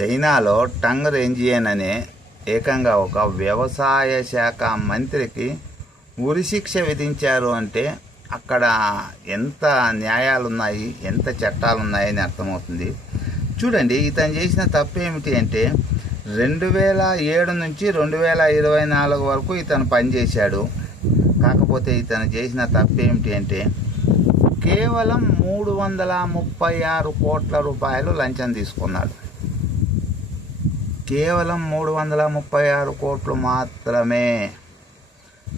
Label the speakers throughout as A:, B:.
A: చైనాలో టంగ్ రేంజియన్ అనే ఏకంగా ఒక వ్యవసాయ శాఖ మంత్రికి ఉరిశిక్ష విధించారు అంటే అక్కడ ఎంత న్యాయాలు ఉన్నాయి ఎంత చట్టాలున్నాయని అర్థమవుతుంది. చూడండి ఇతను చేసిన తప్పు ఏమిటి అంటే రెండు వేల ఏడు నుంచి రెండు వేల ఇరవై నాలుగు వరకు ఇతను పనిచేశాడు. కాకపోతే ఇతను చేసిన తప్పు ఏమిటి అంటే కేవలం మూడు వందల ముప్పై ఆరు కోట్ల రూపాయలు లంచం తీసుకున్నాడు. కేవలం మూడు వందల ముప్పై ఆరు కోట్లు మాత్రమే.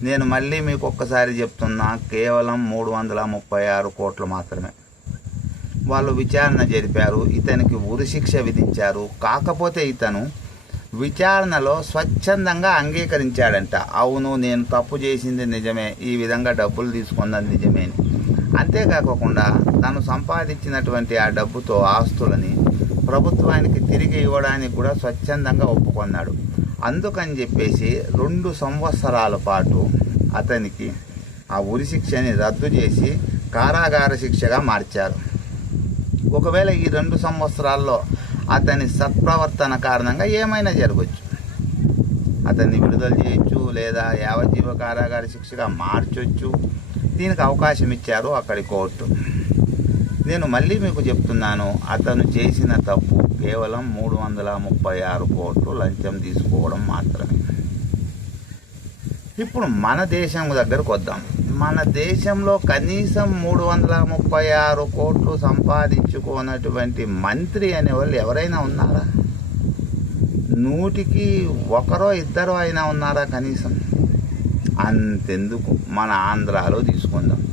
A: నేను మళ్ళీ మీకు ఒక్కసారి చెప్తున్నా కేవలం మూడు వందల ముప్పై ఆరు కోట్లు మాత్రమే. వాళ్ళు విచారణ జరిపారు ఇతనికి ఉరిశిక్ష విధించారు. కాకపోతే ఇతను విచారణలో స్వచ్ఛందంగా అంగీకరించాడంట. అవును నేను తప్పు చేసింది నిజమే. ఈ విధంగా డబ్బులు తీసుకున్నది నిజమే అని అంతేకాకుండా తను సంపాదించినటువంటి ఆ డబ్బుతో ఆస్తులని ప్రభుత్వానికి తిరిగి ఇవ్వడానికి కూడా స్వచ్ఛందంగా ఒప్పుకున్నాడు. అందుకని చెప్పేసి రెండు సంవత్సరాల పాటు అతనికి ఆ ఉరి శిక్షని రద్దు చేసి కారాగార శిక్షగా మార్చారు. ఒకవేళ ఈ రెండు సంవత్సరాల్లో అతని సత్ప్రవర్తన కారణంగా ఏమైనా జరగవచ్చు అతన్ని విడుదల చేయొచ్చు లేదా యావజ్జీవ కారాగార శిక్షగా మార్చొచ్చు. దీనికి అవకాశం ఇచ్చారు అక్కడి కోర్టు. నేను మళ్ళీ మీకు చెప్తున్నాను అతను చేసిన తప్పు కేవలం మూడు వందల ముప్పై ఆరు కోట్లు లంచం తీసుకోవడం మాత్రమే. ఇప్పుడు మన దేశం దగ్గరకు వద్దాం. మన దేశంలో కనీసం మూడు వందల ముప్పై ఆరు కోట్లు సంపాదించుకున్నటువంటి మంత్రి అనేవాళ్ళు ఎవరైనా ఉన్నారా? నూటికి ఒకరో ఇద్దరో అయినా ఉన్నారా కనీసం? అంతెందుకు. మన ఆంధ్రాలో తీసుకుందాం.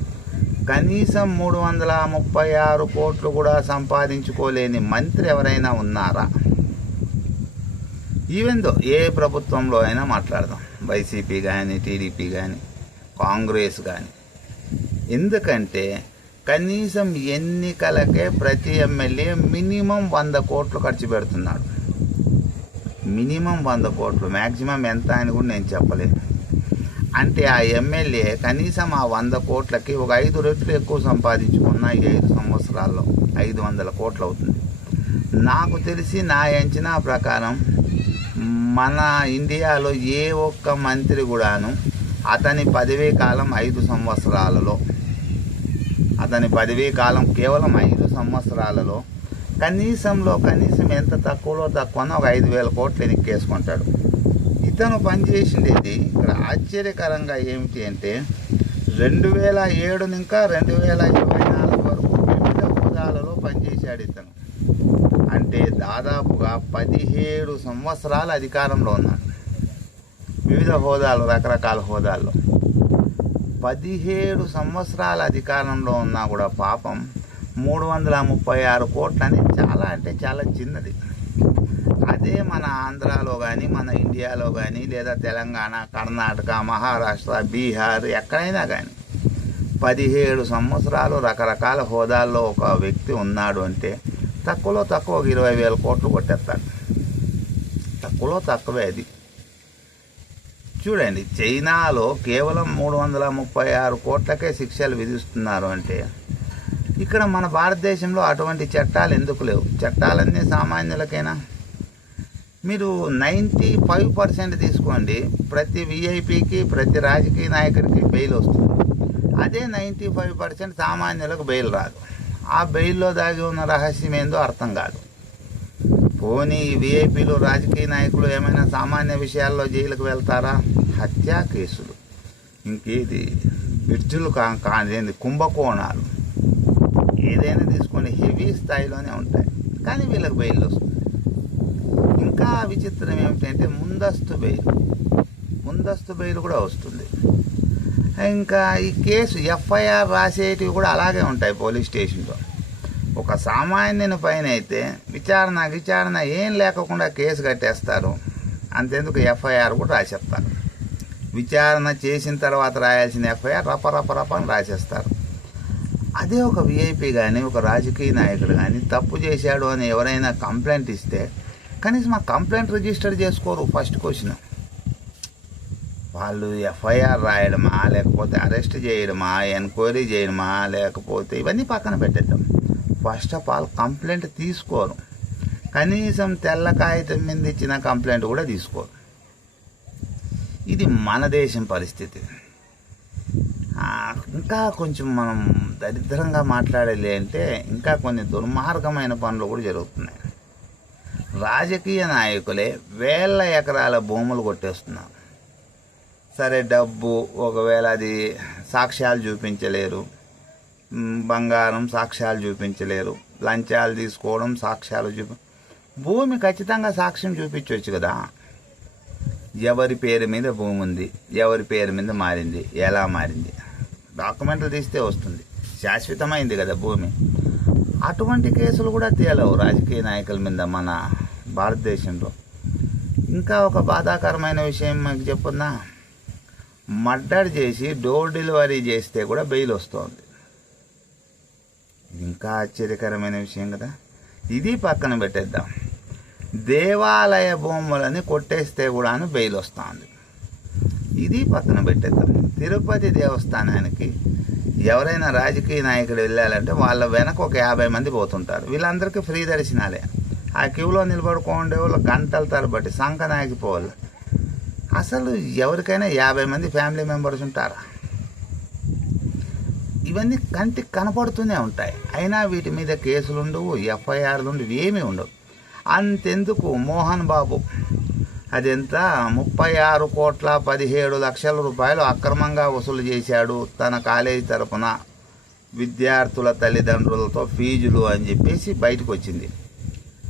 A: కనీసం మూడు వందల ముప్పై ఆరు కోట్లు కూడా సంపాదించుకోలేని మంత్రి ఎవరైనా ఉన్నారా? ఈవెందో ఏ ప్రభుత్వంలో అయినా మాట్లాడదాం. వైసీపీ కానీ టీడీపీ కానీ కాంగ్రెస్ కానీ ఎందుకంటే కనీసం ఎన్నికలకే ప్రతి ఎమ్మెల్యే మినిమం వంద కోట్లు ఖర్చు పెడుతున్నాడు. మినిమం వంద కోట్లు మ్యాక్సిమం ఎంత అని కూడా నేను చెప్పలేను అంటే ఆ ఎమ్మెల్యే కనీసం ఆ వంద కోట్లకి ఒక ఐదు రెట్లు ఎక్కువ సంపాదించుకున్న ఈ ఐదు సంవత్సరాల్లో ఐదు వందల కోట్లు అవుతుంది. నాకు తెలిసి నా అంచనా ప్రకారం మన ఇండియాలో ఏ ఒక్క మంత్రి కూడాను అతని పదవీ కాలం ఐదు సంవత్సరాలలో అతని పదవీ కాలం కేవలం ఐదు సంవత్సరాలలో కనీసంలో కనీసం ఎంత తక్కువలో తక్కువనో ఒక ఐదు వేల కోట్లు ఎనిక్కేసుకుంటాడు ఇతను పనిచేసిండేది ఇక్కడ ఆశ్చర్యకరంగా ఏమిటి అంటే రెండు వేల ఏడు ఇంకా రెండు వేల ఇరవై నాలుగు వరకు వివిధ హోదాలలో పనిచేశాడు ఇతను. అంటే దాదాపుగా పదిహేడు సంవత్సరాల అధికారంలో ఉన్నాడు. వివిధ హోదాలు రకరకాల హోదాల్లో. పదిహేడు సంవత్సరాల అధికారంలో ఉన్నా కూడా పాపం మూడు వందల ముప్పై ఆరు కోట్లు అనేది చాలా అంటే చాలా చిన్నది. అదే మన ఆంధ్రాలో కానీ మన ఇండియాలో కానీ లేదా తెలంగాణ కర్ణాటక మహారాష్ట్ర బీహార్ ఎక్కడైనా కానీ పదిహేడు సంవత్సరాలు రకరకాల హోదాల్లో ఒక వ్యక్తి ఉన్నాడు అంటే తక్కువలో తక్కువ ఒక ఇరవై వేల కోట్లు కొట్టేస్తాడు. తక్కువలో తక్కువే అది. చూడండి చైనాలో కేవలం మూడు వందల ముప్పై ఆరు కోట్లకే శిక్షలు విధిస్తున్నారు అంటే ఇక్కడ మన భారతదేశంలో అటువంటి చట్టాలు ఎందుకు లేవు? చట్టాలన్నీ సామాన్యులకేనా? మీరు నైంటీ ఫైవ్ పర్సెంట్ తీసుకోండి. ప్రతి విఐపికి ప్రతి రాజకీయ నాయకుడికి బెయిల్ వస్తుంది. అదే నైంటీ ఫైవ్ పర్సెంట్ సామాన్యులకు బెయిల్ రాదు. ఆ బెయిల్లో దాగి ఉన్న రహస్యం ఏందో అర్థం కాదు. పోనీ విఐపీలు రాజకీయ నాయకులు ఏమైనా సామాన్య విషయాల్లో జైలుకు వెళ్తారా? హత్యా కేసులు. ఇంకేది? బిడ్జులు కా కాదేంది కుంభకోణాలు. ఏదైనా తీసుకొని హెవీ స్థాయిలోనే ఉంటాయి. కానీ వీళ్ళకి బెయిల్ వస్తుంది. ఇంకా విచిత్రం ఏమిటంటే ముందస్తు బెయిల్. ముందస్తు బెయిల్ కూడా వస్తుంది. ఇంకా ఈ కేసు ఎఫ్ఐఆర్ రాసేటివి కూడా అలాగే ఉంటాయి పోలీస్ స్టేషన్లో. ఒక సామాన్యుని పైన అయితే విచారణ విచారణ ఏం లేకుండా కేసు కట్టేస్తారు. అంతెందుకు ఎఫ్ఐఆర్ కూడా రాసేస్తారు. విచారణ చేసిన తర్వాత రాయాల్సిన ఎఫ్ఐఆర్ రపరపరప రప అని రాసేస్తారు. అదే ఒక విఐపి కానీ ఒక రాజకీయ నాయకుడు కానీ తప్పు చేశాడు అని ఎవరైనా కంప్లైంట్ ఇస్తే కనీసం ఆ కంప్లైంట్ రిజిస్టర్ చేసుకోరు ఫస్ట్ క్వశ్చన్. వాళ్ళు ఎఫ్ఐఆర్ రాయడమా లేకపోతే అరెస్ట్ చేయడమా ఎంక్వైరీ చేయడమా లేకపోతే ఇవన్నీ పక్కన పెట్టేద్దాం. ఫస్ట్ ఆఫ్ ఆల్ కంప్లైంట్ తీసుకోరు. కనీసం తెల్ల కాగితం మీద ఇచ్చిన కంప్లైంట్ కూడా తీసుకోరు. ఇది మన దేశం పరిస్థితి. ఇంకా కొంచెం మనం దరిద్రంగా మాట్లాడాలి అంటే ఇంకా కొన్ని దుర్మార్గమైన పనులు కూడా జరుగుతున్నాయి. రాజకీయ నాయకులే వేల ఎకరాల భూములు కొట్టేస్తున్నారు. సరే డబ్బు ఒకవేళ అది సాక్ష్యాలు చూపించలేరు బంగారం సాక్ష్యాలు చూపించలేరు లంచాలు తీసుకోవడం సాక్ష్యాలు చూపి భూమి ఖచ్చితంగా సాక్ష్యం చూపించవచ్చు కదా. ఎవరి పేరు మీద భూమి ఉంది ఎవరి పేరు మీద మారింది ఎలా మారింది? డాక్యుమెంట్లు తీస్తే వస్తుంది. శాశ్వతమైంది కదా భూమి. అటువంటి కేసులు కూడా తేలవు రాజకీయ నాయకుల మీద మన భారతదేశంలో. ఇంకా ఒక బాధాకరమైన విషయం మీకు చెప్పున్నా మర్డర్ చేసి డోర్ డెలివరీ చేస్తే కూడా బెయిల్ వస్తుంది. ఇంకా ఆశ్చర్యకరమైన విషయం కదా. ఇది పక్కన పెట్టేద్దాం. దేవాలయ భూములని కొట్టేస్తే కూడాను బెయిల్ వస్తుంది. ఇది పక్కన పెట్టేద్దాం. తిరుపతి దేవస్థానానికి ఎవరైనా రాజకీయ నాయకుడు వెళ్ళాలంటే వాళ్ళ వెనక ఒక యాభై మంది పోతుంటారు. వీళ్ళందరికీ ఫ్రీ దర్శనాలే. ఆ క్యూలో నిలబడుకోండే వాళ్ళు గంటల తరబట్టి సంకనాయకి పోవాలి. అసలు ఎవరికైనా యాభై మంది ఫ్యామిలీ మెంబర్స్ ఉంటారా? ఇవన్నీ కంటికి కనపడుతూనే ఉంటాయి. అయినా వీటి మీద కేసులు ఉండవు ఎఫ్ఐఆర్లు ఉండవు ఏమీ ఉండవు. అంతెందుకు మోహన్ బాబు? అదెంత? ముప్పై ఆరు కోట్ల పదిహేడు లక్షల రూపాయలు అక్రమంగా వసూలు చేశాడు తన కాలేజీ తరపున విద్యార్థుల తల్లిదండ్రులతో ఫీజులు అని చెప్పేసి బయటకు వచ్చింది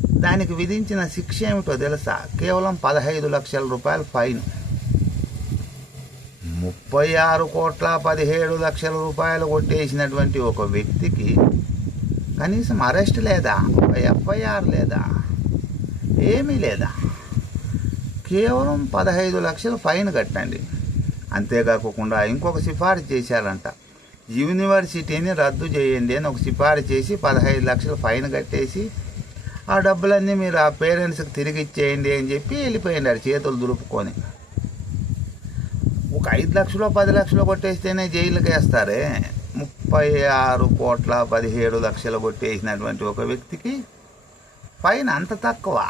A: దానికి విధించిన శిక్ష ఏమిటో తెలుసా? కేవలం పదహైదు లక్షల రూపాయల ఫైన్. ముప్పై ఆరు కోట్ల పదిహేడు లక్షల రూపాయలు కొట్టేసినటువంటి ఒక వ్యక్తికి కనీసం అరెస్ట్ లేదా ఒక ఎఫ్ఐఆర్ లేదా ఏమీ లేదా? కేవలం పదహైదు లక్షలు ఫైన్ కట్టండి. అంతేకాకుండా ఇంకొక సిఫారసు చేశారంట. యూనివర్సిటీని రద్దు చేయండి అని ఒక సిఫారసు చేసి పదహైదు లక్షలు ఫైన్ కట్టేసి ఆ డబ్బులన్నీ మీరు ఆ పేరెంట్స్కి తిరిగి ఇచ్చేయండి అని చెప్పి వెళ్ళిపోయిండారు చేతులు దులుపుకొని. ఒక ఐదు లక్షలు పది లక్షలు కొట్టేస్తేనే జైలుకి వేస్తారే? ముప్పై ఆరు కోట్ల పదిహేడు లక్షలు కొట్టేసినటువంటి ఒక వ్యక్తికి ఫైన్ అంత తక్కువ.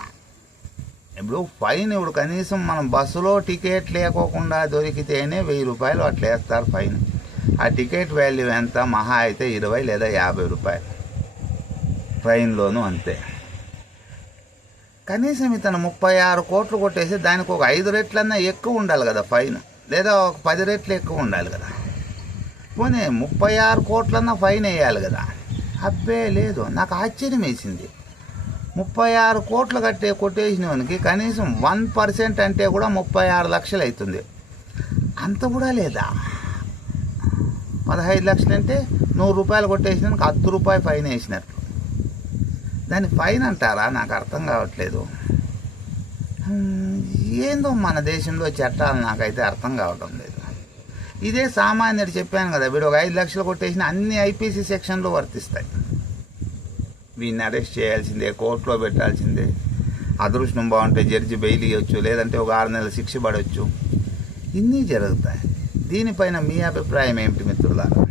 A: ఇప్పుడు ఫైన్ ఇప్పుడు కనీసం మనం బస్సులో టికెట్ లేకోకుండా దొరికితేనే వెయ్యి రూపాయలు అట్లా వేస్తారు ఫైన్. ఆ టికెట్ వాల్యూ ఎంత? మహా అయితే ఇరవై లేదా యాభై రూపాయలు. ట్రైన్లోనూ అంతే. కనీసం ఇతను ముప్పై ఆరు కోట్లు కొట్టేసి దానికి ఒక ఐదు రెట్లన్నా ఎక్కువ ఉండాలి కదా ఫైన్. లేదా ఒక పది రెట్లు ఎక్కువ ఉండాలి కదా. పోనీ ముప్పై ఆరు కోట్లన్నా ఫైన్ వేయాలి కదా. అబ్బే లేదు నాకు ఆశ్చర్యం వేసింది. ముప్పై ఆరు కోట్లు కట్టే కొట్టేసినవానికి కనీసం వన్ పర్సెంట్ అంటే కూడా ముప్పై ఆరు లక్షలు అవుతుంది. అంత కూడా లేదా? పదహైదు లక్షలు అంటే నూరు రూపాయలు కొట్టేసినానికి హత్తు రూపాయలు ఫైన్ వేసినట్టు దాన్ని ఫైన్ అంటారా? నాకు అర్థం కావట్లేదు. ఏందో మన దేశంలో చట్టాలు నాకైతే అర్థం కావటం లేదు. ఇదే సామాన్యుడు చెప్పాను కదా వీడు ఒక ఐదు లక్షలు కొట్టేసిన అన్ని ఐపీసీ సెక్షన్లు వర్తిస్తాయి. వీడిని అరెస్ట్ చేయాల్సిందే కోర్టులో పెట్టాల్సిందే. అదృష్టం బాగుంటే జడ్జి బెయిల్ ఇవ్వచ్చు లేదంటే ఒక ఆరు నెలల శిక్ష పడవచ్చు ఇన్ని జరుగుతాయి. దీనిపైన మీ అభిప్రాయం ఏమిటి మిత్రులారా?